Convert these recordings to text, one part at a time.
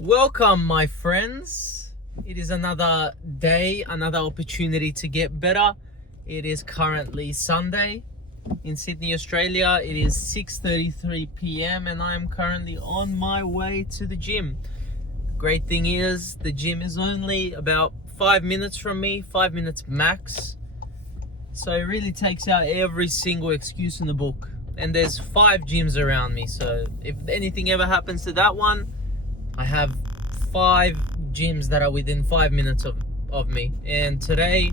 Welcome, my friends. It is another day, another opportunity to get better. It is currently Sunday in Sydney, Australia. It is 6:33 p.m. and I am currently on my way to the gym. Great thing is the gym is only about 5 minutes from me, 5 minutes max. So it really takes out every single excuse in the book. And there's 5 gyms around me. So if anything ever happens to that one, I have 5 gyms that are within 5 minutes of me. And today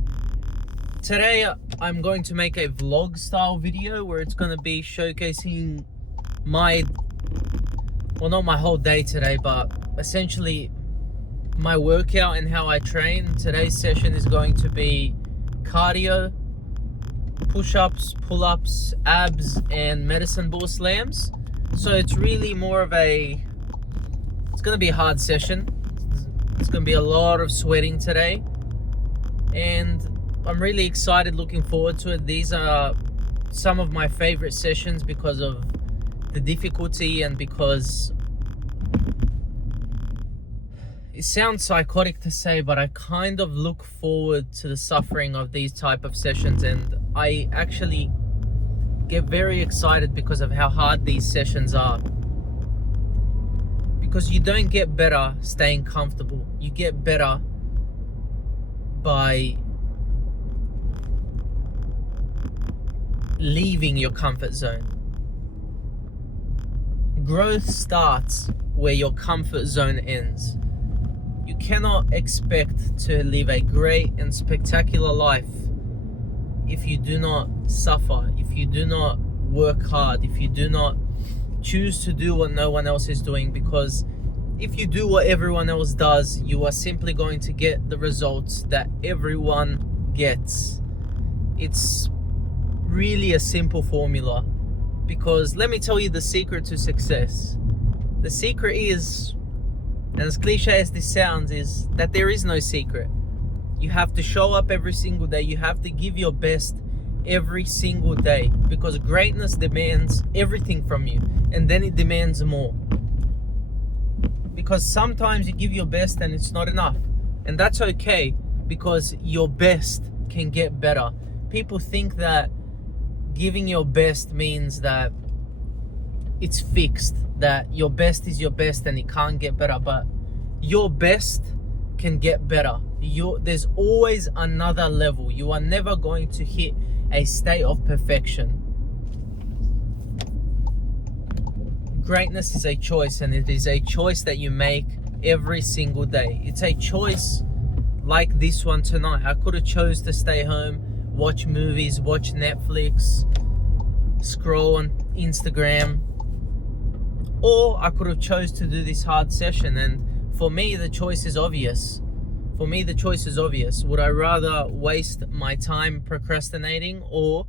I'm going to make a vlog style video where it's going to be showcasing not my whole day today, but essentially my workout and how I train. Today's session is going to be cardio, push-ups, pull-ups, abs, and medicine ball slams. So it's really more of it's going to be a hard session. It's going to be a lot of sweating today. And I'm really excited, looking forward to it. These are some of my favorite sessions because of the difficulty and because it sounds psychotic to say, but I kind of look forward to the suffering of these type of sessions. And I actually get very excited because of how hard these sessions are. Because you don't get better staying comfortable. You get better by leaving your comfort zone. Growth starts where your comfort zone ends. You cannot expect to live a great and spectacular life if you do not suffer, if you do not work hard, if you do not choose to do what no one else is doing. Because if you do what everyone else does, you are simply going to get the results that everyone gets. It's really a simple formula, because let me tell you the secret to success. The secret is, and as cliche as this sounds, is that there is no secret. You have to show up every single day. You have to give your best every single day, because greatness demands everything from you, and then it demands more. Because sometimes you give your best and it's not enough, and that's okay, because your best can get better. People think that giving your best means that it's fixed, that your best is your best and it can't get better, but your best can get better. There's always another level. You are never going to hit a state of perfection. Greatness is a choice, and it is a choice that you make every single day. It's a choice like this one tonight. I could have chose to stay home, watch movies, watch Netflix, scroll on Instagram, or I could have chose to do this hard session. And for me, the choice is obvious. Would I rather waste my time procrastinating or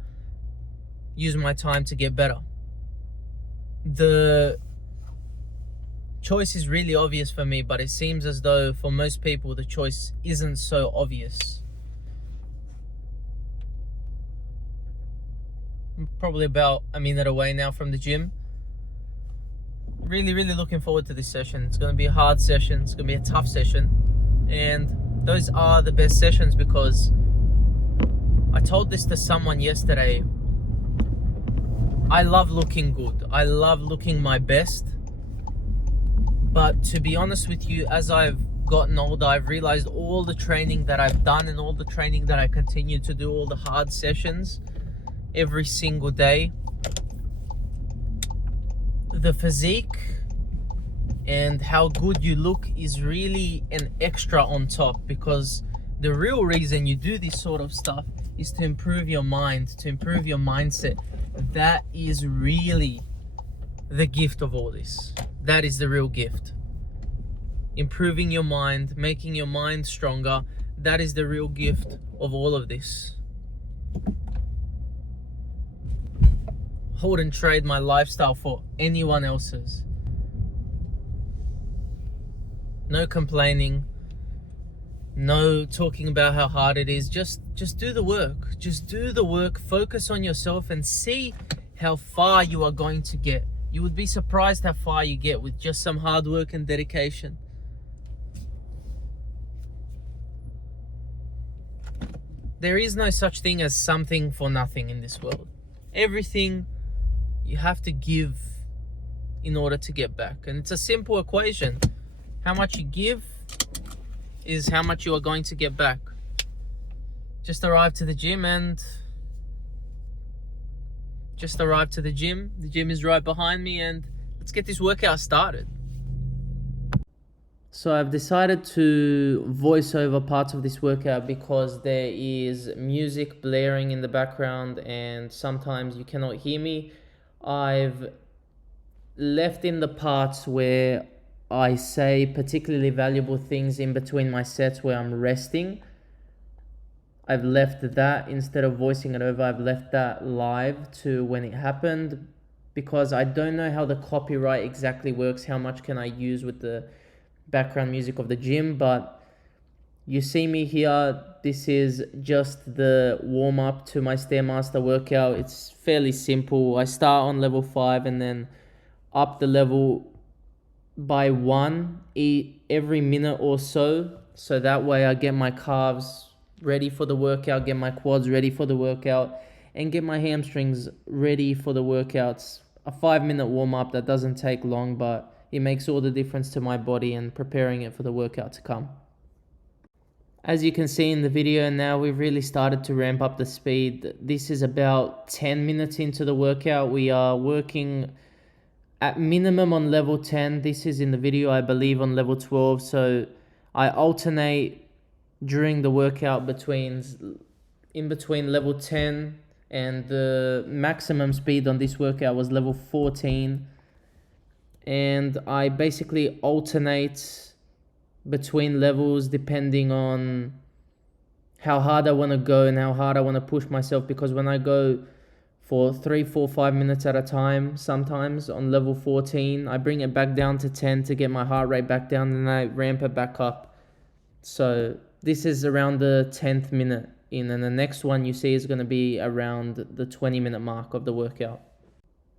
use my time to get better? The choice is really obvious for me, but it seems as though for most people the choice isn't so obvious. I'm probably about a minute away now from the gym. Really looking forward to this session. It's going to be a hard session. It's going to be a tough session. And those are the best sessions, because I told this to someone yesterday. I love looking good. I love looking my best. But to be honest with you, as I've gotten older, I've realized all the training that I've done and all the training that I continue to do, all the hard sessions every single day, the physique and how good you look is really an extra on top, because the real reason you do this sort of stuff is to improve your mind, to improve your mindset. That is really the gift of all this. That is the real gift. Improving your mind, making your mind stronger, that is the real gift of all of this. I wouldn't trade my lifestyle for anyone else's. No complaining, no talking about how hard it is. Just do the work. Just do the work. Focus on yourself and see how far you are going to get. You would be surprised how far you get with just some hard work and dedication. There is no such thing as something for nothing in this world. Everything you have to give in order to get back. And it's a simple equation. How much you give is how much you are going to get back. Just arrived to the gym The gym is right behind me, and let's get this workout started. So I've decided to voice over parts of this workout because there is music blaring in the background and sometimes you cannot hear me. I've left in the parts where I say particularly valuable things in between my sets where I'm resting. I've left that, instead of voicing it over, I've left that live to when it happened, because I don't know how the copyright exactly works, how much can I use with the background music of the gym. But you see me here, this is just the warm-up to my Stairmaster workout. It's fairly simple. I start on level 5 and then up the level by 1 every minute or so that way I get my calves ready for the workout, get my quads ready for the workout, and get my hamstrings ready for the workouts. A 5-minute warm-up that doesn't take long, but it makes all the difference to my body and preparing it for the workout to come. As you can see in the video now, we've really started to ramp up the speed. This is about 10 minutes into the workout. We are working at minimum on level 10. This is in the video, I believe, on level 12. So I alternate during the workout in between level 10, and the maximum speed on this workout was level 14. And I basically alternate between levels depending on how hard I want to go and how hard I want to push myself, because when I go for 3, 4, 5 minutes at a time, sometimes on level 14, I bring it back down to 10 to get my heart rate back down, and I ramp it back up. So this is around the 10th minute in, and the next one you see is going to be around the 20-minute mark of the workout.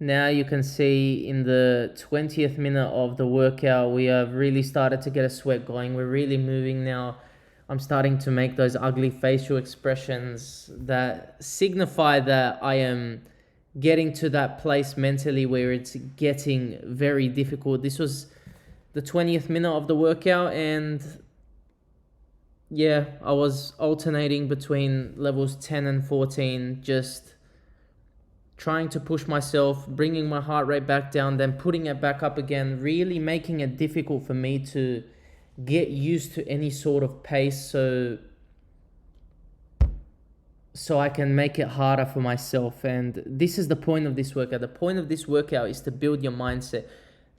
Now you can see in the 20th minute of the workout, we have really started to get a sweat going. We're really moving now. I'm starting to make those ugly facial expressions that signify that I am getting to that place mentally where it's getting very difficult. This was the 20th minute of the workout, and yeah, I was alternating between levels 10 and 14, just trying to push myself, bringing my heart rate back down, then putting it back up again, really making it difficult for me to get used to any sort of pace so I can make it harder for myself. And this is the point of this workout. The point of this workout is to build your mindset.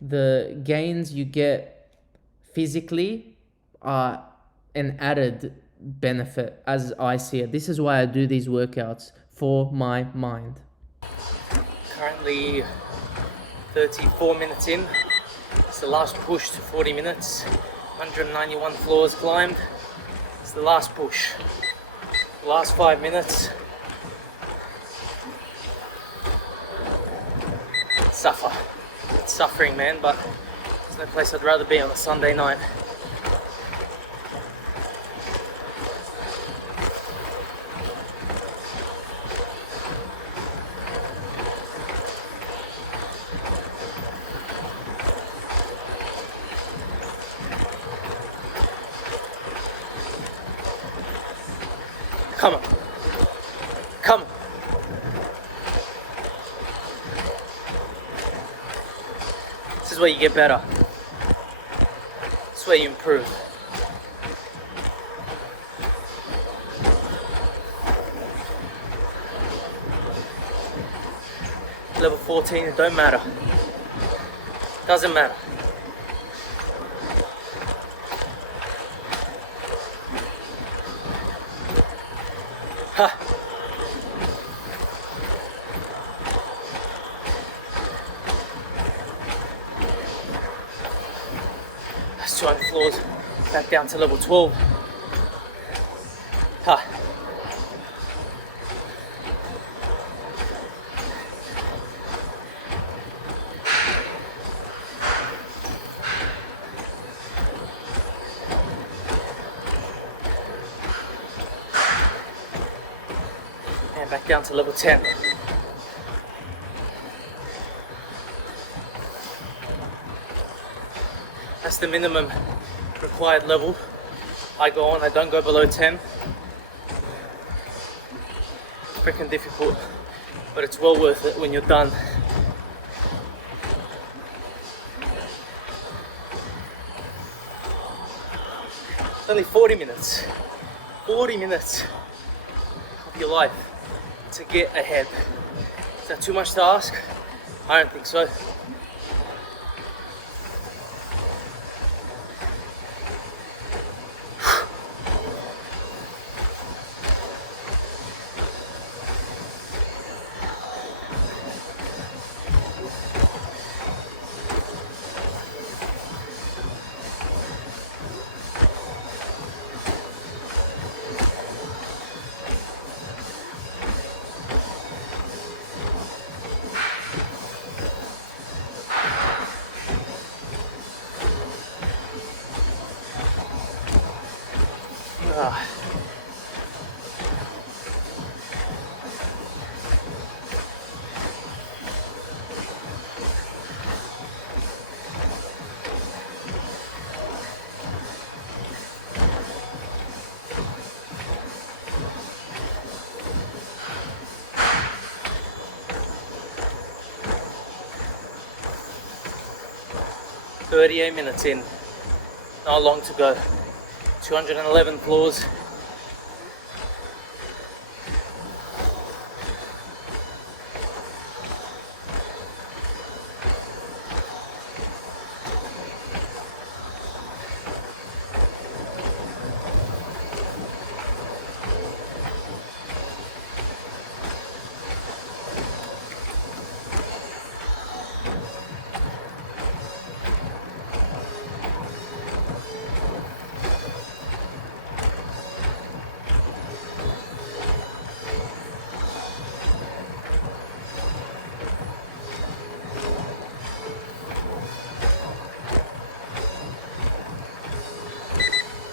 The gains you get physically are an added benefit, as I see it. This is why I do these workouts, for my mind. Currently 34 minutes in. It's the last push to 40 minutes. 191 floors climbed. It's the last push. The last 5 minutes. Suffer. It's suffering, man, but there's no place I'd rather be on a Sunday night. Come on. Come on. This is where you get better. This is where you improve. Level 14, it don't matter. Doesn't matter. Ha! That's 200 floors. Back down to level 12. Ha! And back down to level 10. That's the minimum required level. I go on, I don't go below 10. It's freaking difficult, but it's well worth it when you're done. It's only 40 minutes. 40 minutes of your life to get ahead. Is that too much to ask? I don't think so. Ah. "38 minutes in, not long to go. 211 floors.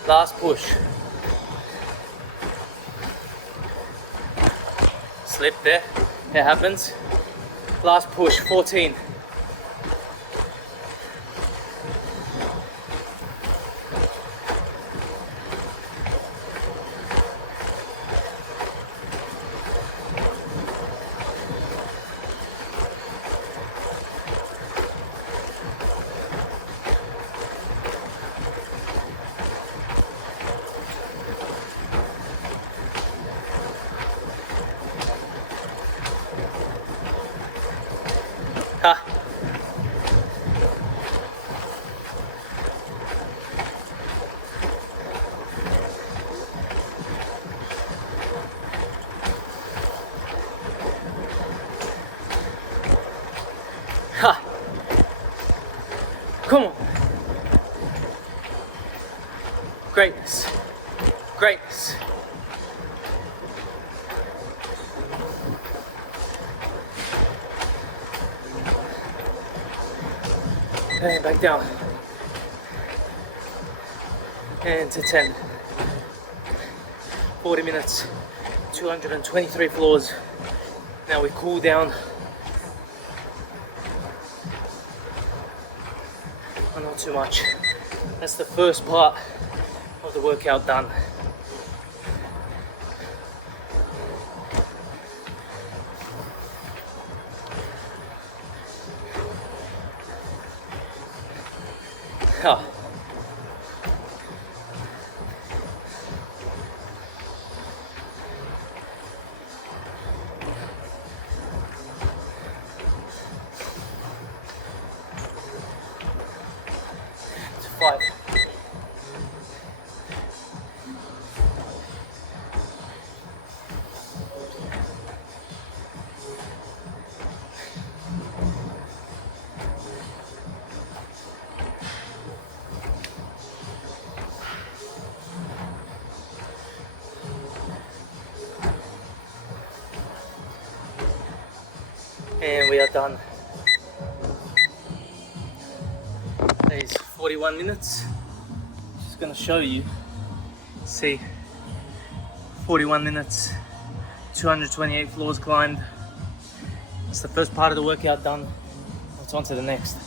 Last push. Slip there. It happens. Last push, 14. Ha. Ha. Come on. Greatness. Greatness. And back down. And to 10. 40 minutes. 223 floors. Now we cool down. Oh, not too much. That's the first part of the workout done. Oh. It's 5. And we are done. That is 41 minutes. Just gonna show you. See, 41 minutes, 228 floors climbed. That's the first part of the workout done. Let's on to the next.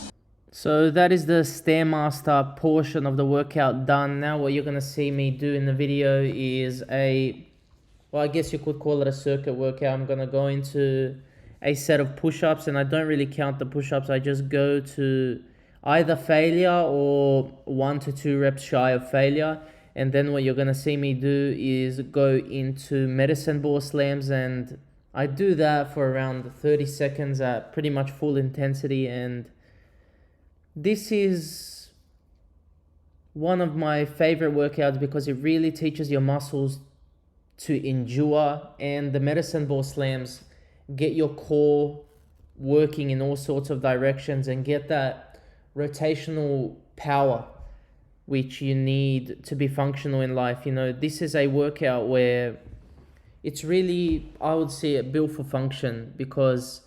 So that is the Stairmaster portion of the workout done. Now what you're going to see me do in the video is well, I guess you could call it a circuit workout. I'm going to go into a set of push-ups, and I don't really count the push-ups. I just go to either failure or 1 to 2 reps shy of failure. And then what you're going to see me do is go into medicine ball slams, and I do that for around 30 seconds at pretty much full intensity. And this is one of my favorite workouts because it really teaches your muscles to endure, and the medicine ball slams get your core working in all sorts of directions and get that rotational power which you need to be functional in life. You know, this is a workout where it's really, I would say, it built for function, because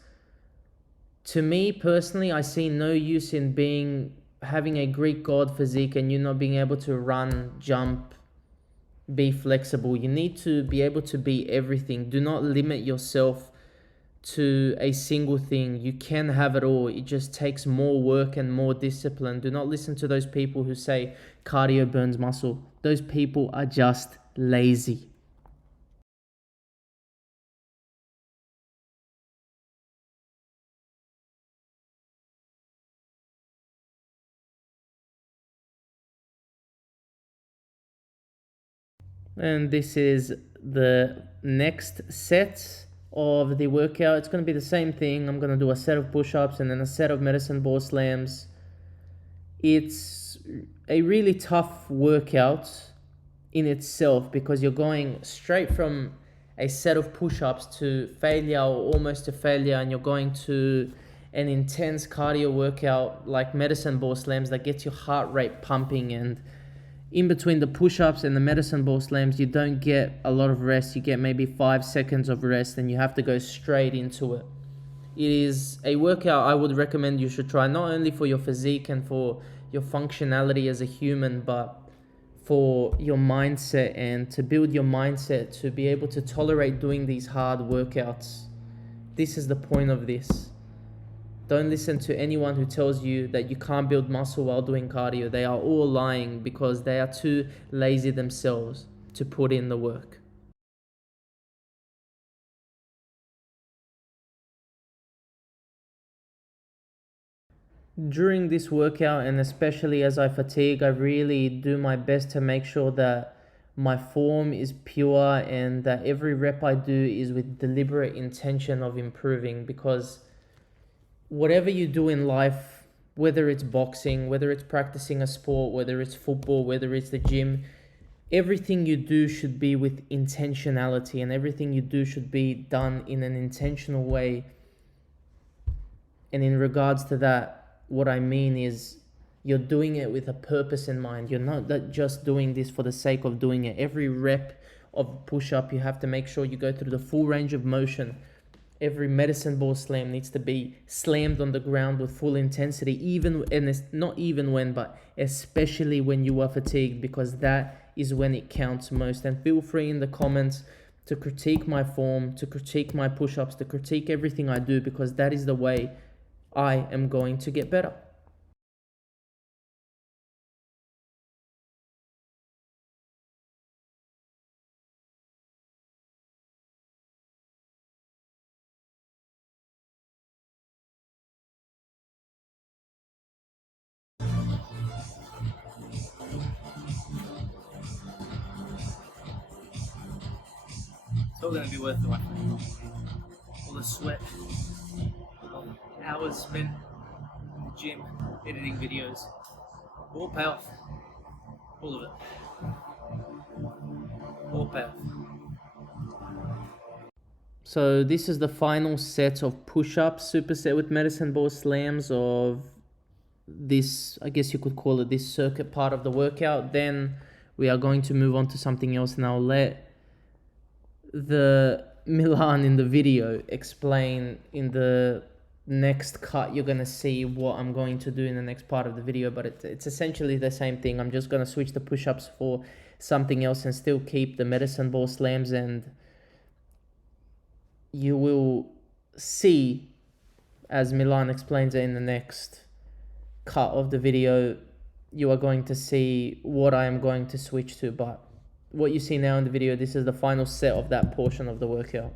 to me personally, I see no use in having a Greek god physique and you not being able to run, jump, be flexible. You need to be able to be everything. Do not limit yourself to a single thing. You can have it all. It just takes more work and more discipline. Do not listen to those people who say cardio burns muscle. Those people are just lazy. And this is the next set of the workout. It's going to be the same thing. I'm going to do a set of push-ups and then a set of medicine ball slams. It's a really tough workout in itself because you're going straight from a set of push-ups to failure or almost to failure, and you're going to an intense cardio workout like medicine ball slams that gets your heart rate pumping. And in between the push-ups and the medicine ball slams, you don't get a lot of rest. You get maybe 5 seconds of rest, and you have to go straight into it. It is a workout I would recommend you should try, not only for your physique and for your functionality as a human, but for your mindset, and to build your mindset to be able to tolerate doing these hard workouts. This is the point of this. Don't listen to anyone who tells you that you can't build muscle while doing cardio. They are all lying because they are too lazy themselves to put in the work. During this workout, and especially as I fatigue, I really do my best to make sure that my form is pure and that every rep I do is with deliberate intention of improving, because whatever you do in life, whether it's boxing, whether it's practicing a sport, whether it's football, whether it's the gym, everything you do should be with intentionality, and everything you do should be done in an intentional way. And in regards to that, what I mean is you're doing it with a purpose in mind. You're not just doing this for the sake of doing it. Every rep of push-up, you have to make sure you go through the full range of motion. Every medicine ball slam needs to be slammed on the ground with full intensity, but especially when you are fatigued, because that is when it counts most. And feel free in the comments to critique my form, to critique my push-ups, to critique everything I do, because that is the way I am going to get better. It's all going to be worth it, my friend. All the sweat, all the hours spent in the gym, editing videos, all pay off. All of it. All pay off. So this is the final set of push-ups, superset with medicine ball slams of this, I guess you could call it this circuit part of the workout. Then we are going to move on to something else, and I'll let the Milan in the video explain in the next cut. You're going to see what I'm going to do in the next part of the video, but it's essentially the same thing. I'm just going to switch the push-ups for something else and still keep the medicine ball slams and you will see, as Milan explains it in the next cut of the video, you are going to see what I am going to switch to. But what you see now in the video, this is the final set of that portion of the workout.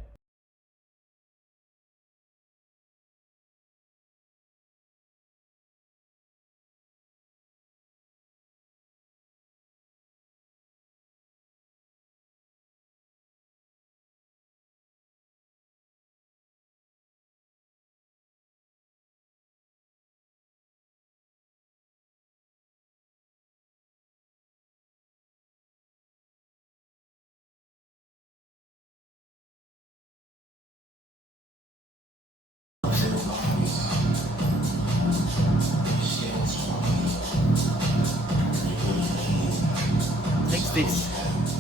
Next is,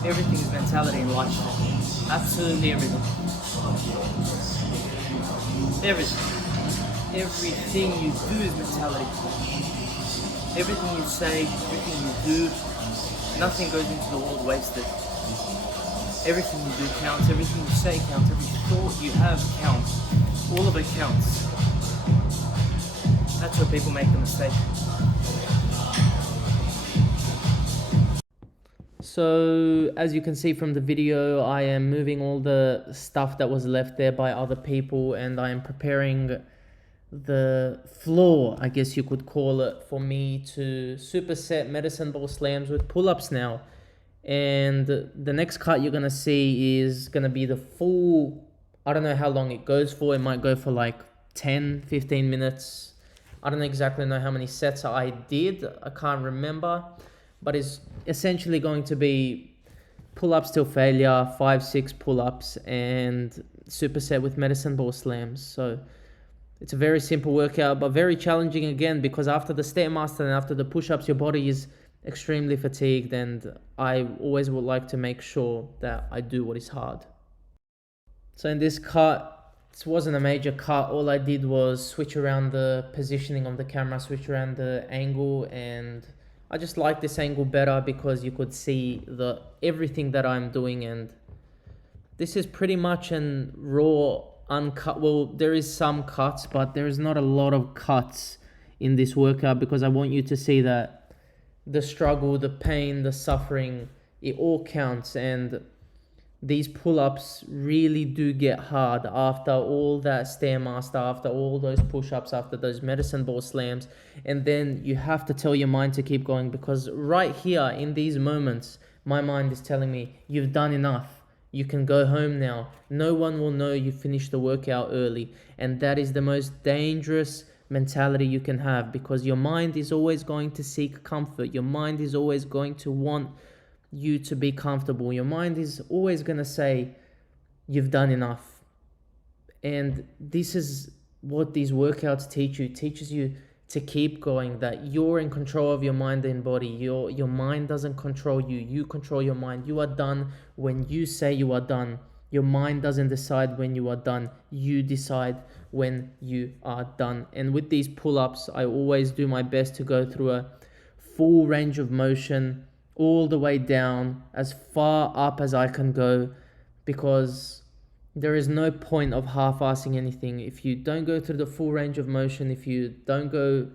everything is mentality in life. Absolutely everything. Everything. Everything you do is mentality. Everything you say, everything you do, nothing goes into the world wasted. Everything you do counts, everything you say counts, every thought you have counts. All of it counts. That's where people make the mistake. So, as you can see from the video, I am moving all the stuff that was left there by other people, and I am preparing the floor, I guess you could call it, for me to superset medicine ball slams with pull-ups now. And the next cut you're gonna see is gonna be the full, I don't know how long it goes for. It might go for like 10-15 minutes. I don't exactly know how many sets I did, I can't remember, but it's essentially going to be pull-ups till failure, 5-6 pull-ups, and superset with medicine ball slams. So it's a very simple workout, but very challenging again, because after the Stairmaster and after the push-ups, your body is extremely fatigued, and I always would like to make sure that I do what is hard. So in this cut, this wasn't a major cut. All I did was switch around the positioning of the camera, switch around the angle, and I just like this angle better because you could see everything that I'm doing. And this is pretty much an raw, uncut. Well, there is some cuts, but there is not a lot of cuts in this workout, because I want you to see that the struggle, the pain, the suffering, it all counts. And these pull-ups really do get hard after all that Stairmaster, after all those push-ups, after those medicine ball slams. And then you have to tell your mind to keep going, because right here in these moments, my mind is telling me, you've done enough. You can go home now. No one will know you finished the workout early. And that is the most dangerous mentality you can have, because your mind is always going to seek comfort. Your mind is always going to want you to be comfortable. Your mind is always going to say, you've done enough. And this is what these workouts teach you. It teaches you to keep going, that you're in control of your mind and body. Your mind doesn't control you. You control your mind. You are done when you say you are done. Your mind doesn't decide when you are done. You decide when you are done. And with these pull-ups, I always do my best to go through a full range of motion, all the way down, as far up as I can go, because there is no point of half-assing anything. If you don't go through the full range of motion, if you don't go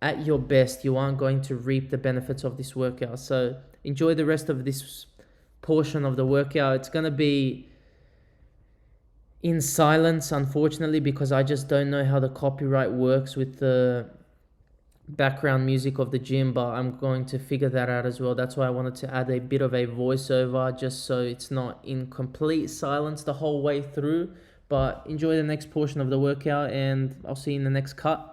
at your best, you aren't going to reap the benefits of this workout. So enjoy the rest of this portion of the workout. It's going to be in silence, unfortunately, because I just don't know how the copyright works with the background music of the gym, but I'm going to figure that out as well. That's why I wanted to add a bit of a voiceover, just so it's not in complete silence the whole way through. But enjoy the next portion of the workout, and I'll see you in the next cut.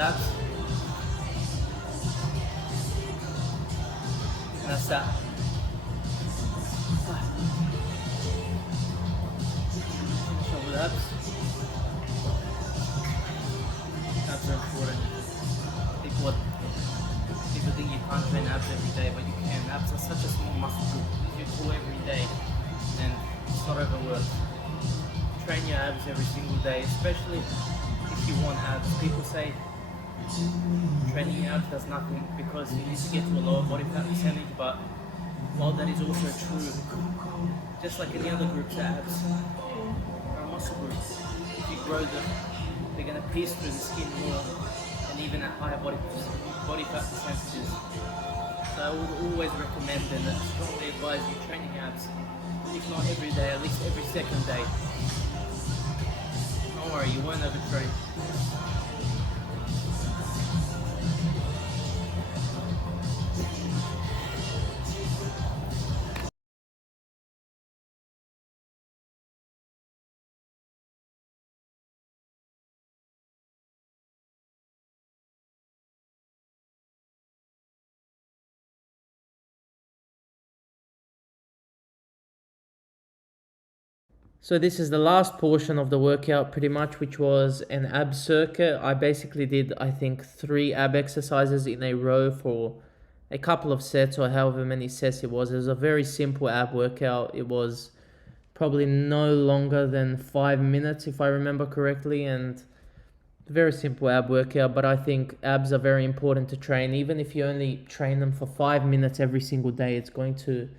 abs. And that's that. Finish off with abs. Abs are important. People think you can't train abs every day, but you can. Abs are such a small muscle group. Use your core every day, and it's not overworked. Train your abs every single day, especially if you want abs. People say training your abs does nothing because you need to get to a lower body fat percentage, but while that is also true, just like any other group's abs are a muscle group. If you grow them, they're going to pierce through the skin more, and even at higher body fat percentages. So I would always recommend and strongly advise you training abs, if not every day, at least every second day. Don't worry, you won't overtrain. So this is the last portion of the workout pretty much, which was an ab circuit. I basically did, I think, 3 ab exercises in a row for a couple of sets or however many sets it was. It was a very simple ab workout. It was probably no longer than 5 minutes if I remember correctly, and very simple ab workout, but I think abs are very important to train. Even if you only train them for 5 minutes every single day, it's going to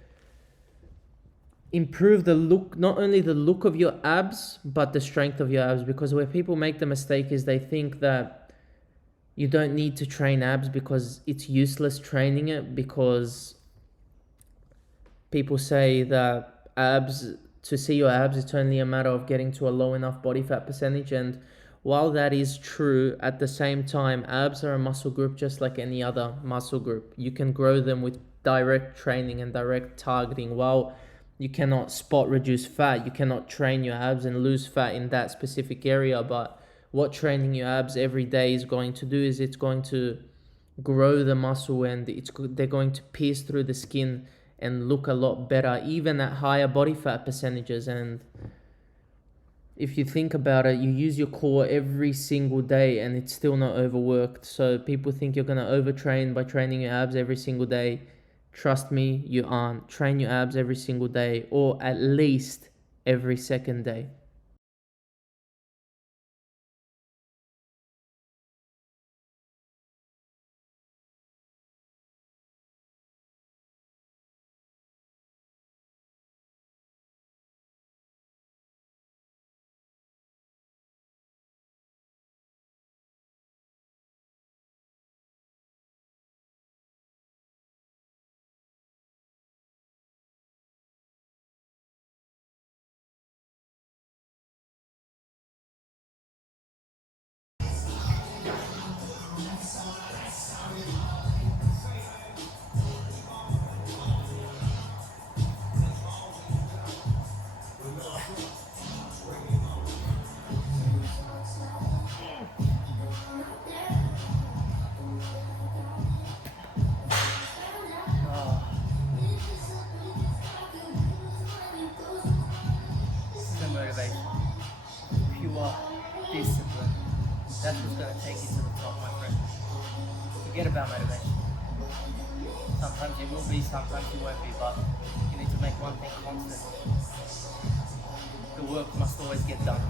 improve the look, not only the look of your abs, but the strength of your abs. Because where people make the mistake is they think that you don't need to train abs because it's useless training it, because people say that abs, to see your abs, it's only a matter of getting to a low enough body fat percentage. And while that is true, at the same time, abs are a muscle group just like any other muscle group. You can grow them with direct training and direct targeting. While you cannot spot reduce fat, you cannot train your abs and lose fat in that specific area, but what training your abs every day is going to do is it's going to grow the muscle, and they're going to pierce through the skin and look a lot better, even at higher body fat percentages. And if you think about it, you use your core every single day and it's still not overworked. So people think you're going to overtrain by training your abs every single day. Trust me, you aren't. Train your abs every single day, or at least every second day. The motivation, pure discipline. That's what's going to take you to the top, my friend. Forget about motivation. Sometimes you will be, sometimes you won't be, but you need to make one thing constant. The work must always get done.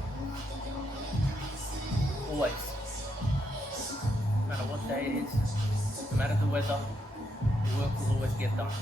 Always. No matter what day it is, no matter the weather, the work will always get done.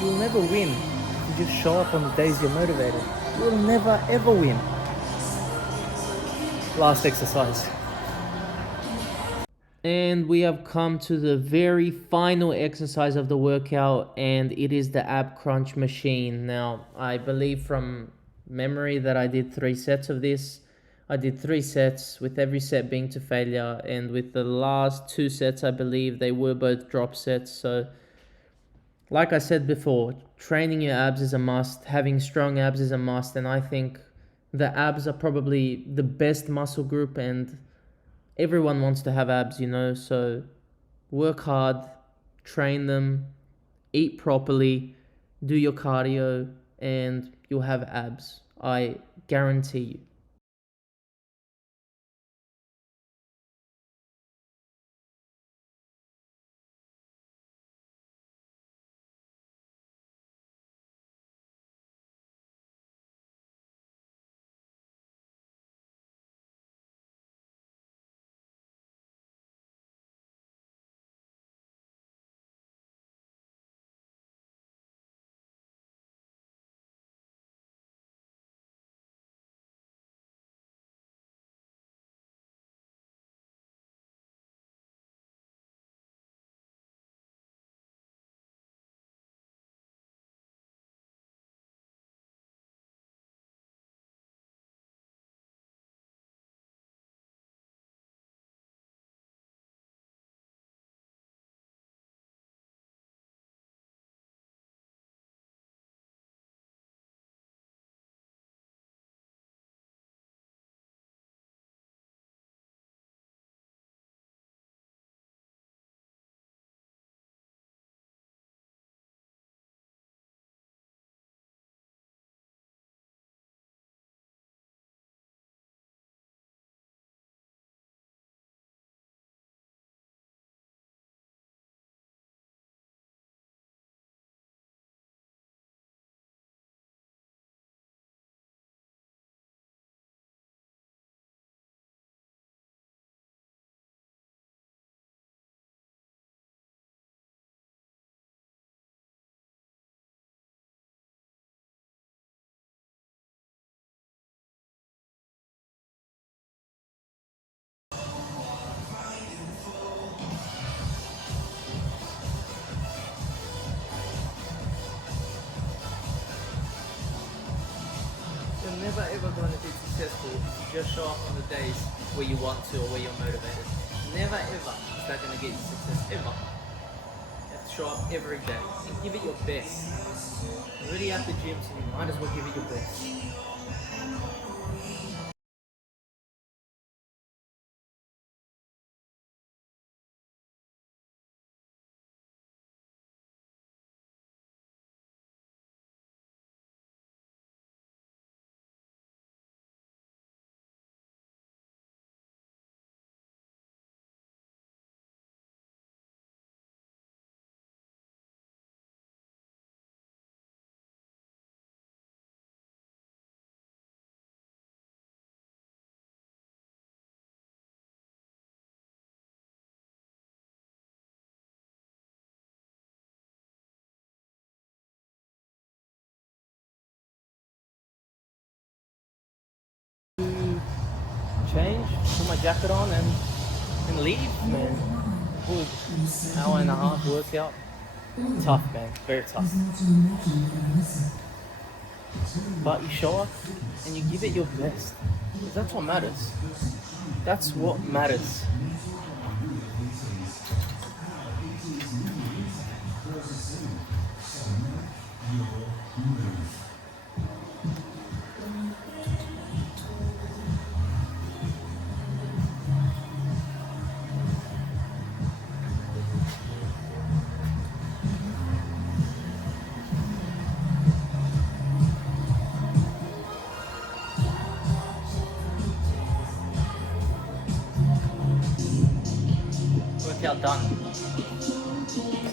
You'll never win if you just show up on the days you're motivated. You'll never ever win. Last exercise. And we have come to the very final exercise of the workout, and it is the ab crunch machine. Now, I believe from memory that I did 3 sets of this. I did 3 sets, with every set being to failure, and with the last 2 sets, I believe they were both drop sets. So, like I said before, training your abs is a must, having strong abs is a must, and I think the abs are probably the best muscle group, and everyone wants to have abs, so work hard, train them, eat properly, do your cardio, and you'll have abs. I guarantee you. You're never ever going to be successful if you just show up on the days where you want to or where you're motivated. Never ever is that going to get you success, ever. You have to show up every day and give it your best. You're already at the gym, so you might as well give it your best. Change, put my jacket on and leave, man. Good hour and a half workout. Tough, man. Very tough. But you show up and you give it your best. 'Cause that's what matters. That's what matters. Workout done.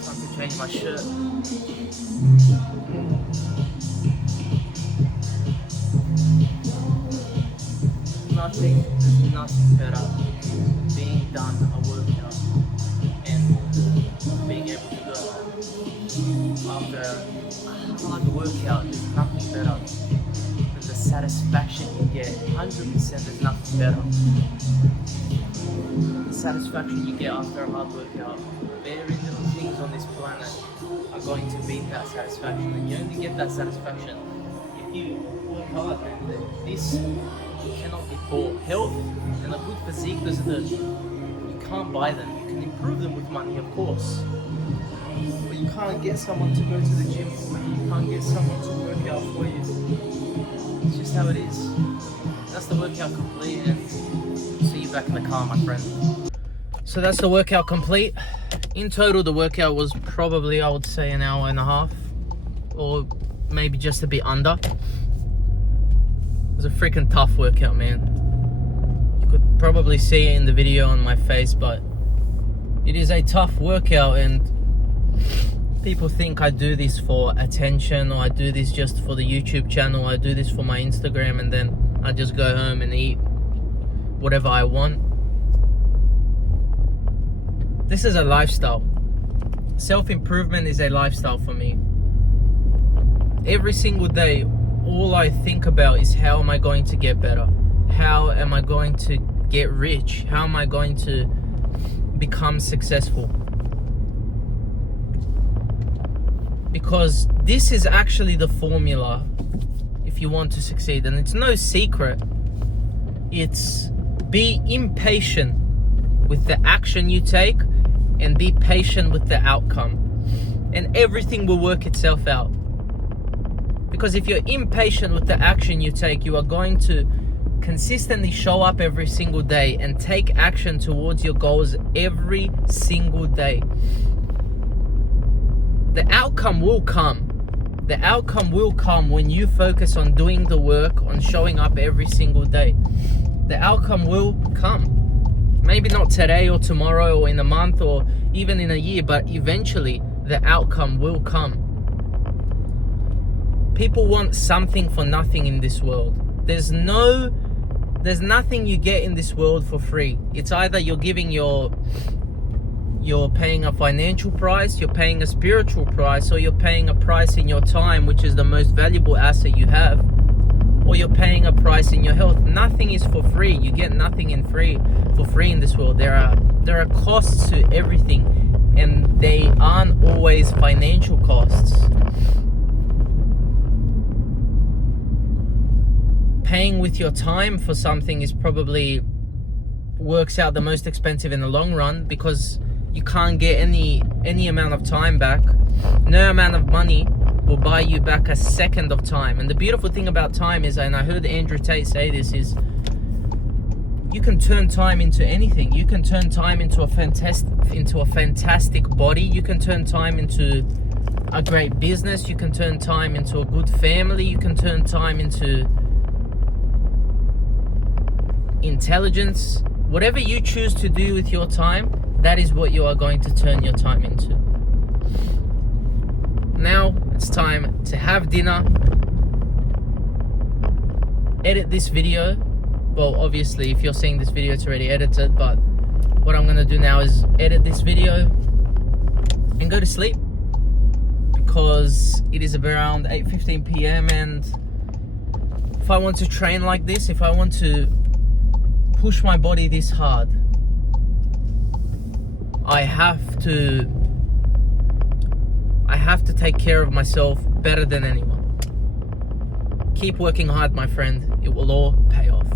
Time to change my shirt. There's nothing better than being done a workout and being able to go home after hard workout, there's nothing better than the satisfaction you get. 100% there's nothing better. The satisfaction you get after a hard workout. Very little things on this planet are going to beat that satisfaction, and you only get that satisfaction if you work hard. And this cannot be bought. Health and a good physique, you can't buy them. You can improve them with money, of course, but you can't get someone to go to the gym for you. You can't get someone to work out for you. It's just how it is. That's the workout complete, and see you back in the car, my friend. So that's the workout complete. In total, the workout was probably, I would say, an hour and a half, or maybe just a bit under. It was a freaking tough workout, man. You could probably see it in the video on my face, but it is a tough workout, and people think I do this for attention, or I do this just for the YouTube channel, I do this for my Instagram, and then I just go home and eat whatever I want. This is a lifestyle. Self-improvement is a lifestyle for me. Every single day, all I think about is how am I going to get better? How am I going to get rich? How am I going to become successful? Because this is actually the formula if you want to succeed, and it's no secret. It's be impatient with the action you take and be patient with the outcome, and everything will work itself out. Because if you're impatient with the action you take, you are going to consistently show up every single day and take action towards your goals every single day. The outcome will come. The outcome will come when you focus on doing the work, on showing up every single day. The outcome will come. Maybe not today or tomorrow or in a month or even in a year, but eventually the outcome will come. People want something for nothing in this world. There's nothing you get in this world for free. It's either you're paying a financial price, you're paying a spiritual price, or you're paying a price in your time, which is the most valuable asset you have, or you're paying a price in your health. Nothing is for free. You get nothing for free in this world. There are costs to everything, and they aren't always financial costs. Paying with your time for something is probably works out the most expensive in the long run, because you can't get any amount of time back. No amount of money will buy you back a second of time. And the beautiful thing about time is, and I heard Andrew Tate say this, is you can turn time into anything. You can turn time into a fantastic body. You can turn time into a great business. You can turn time into a good family. You can turn time into intelligence. Whatever you choose to do with your time, that is what you are going to turn your time into. Now it's time to have dinner, edit this video. Well, obviously if you're seeing this video, it's already edited, but what I'm gonna do now is edit this video and go to sleep, because it is around 8:15 p.m. and if I want to train like this, if I want to push my body this hard, I have to take care of myself better than anyone. Keep working hard, my friend. It will all pay off.